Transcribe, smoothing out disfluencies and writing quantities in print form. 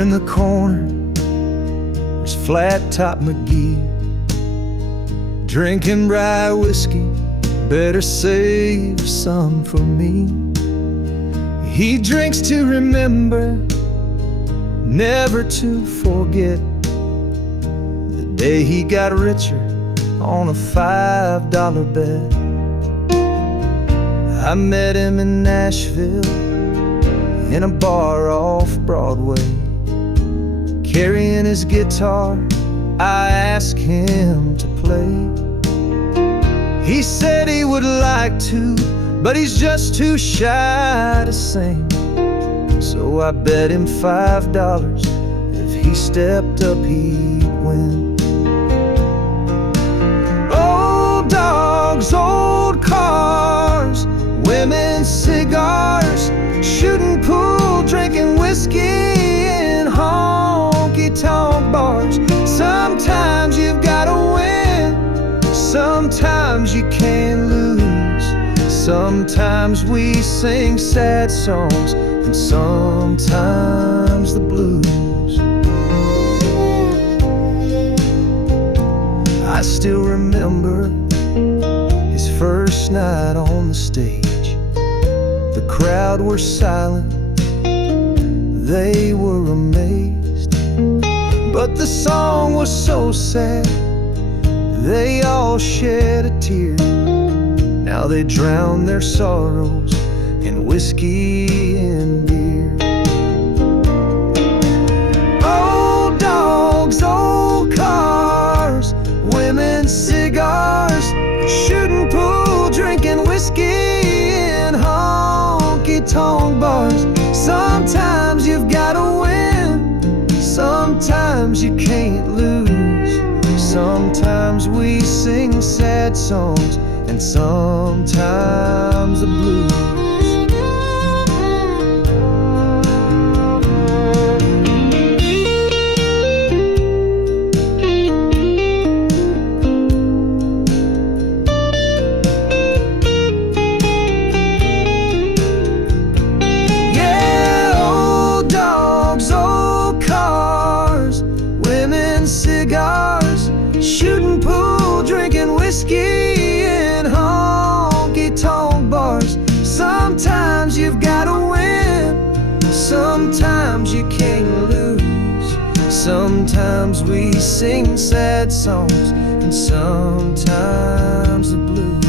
in the corner, there's Flat Top McGee, drinking rye whiskey, better save some for me. He drinks to remember, never to forget the day he got richer on a $5 bet. I met him in Nashville in a bar off Broadway. Carrying his guitar, I asked him to play. He said he would like to, but he's just too shy to sing. So I bet him $5 if he stepped up he'd win. Old dogs, old cars, women, cigars, shooting pool, drinking whiskey in honky-tonk bars. Sometimes you've gotta win, sometimes you can't lose. Sometimes we sing sad songs, and sometimes the blues. I still remember his first night on the stage. The crowd were silent, they were amazed, but the song was so sad, they all shed a tear. Now they drown their sorrows in whiskey and beer. Old dogs, old cars, women, cigars, shooting pool, drinking whiskey in honky-tonk bars. Sometimes you've gotta win, sometimes you can't lose. Sometimes we sing sad songs, and sometimes the blues. Yeah, old dogs, old cars, women, cigars, shooting pool, drinking whiskey in honky-tonk bars. Sometimes you've gotta win, sometimes you can't lose. Sometimes we sing sad songs, and sometimes the blues.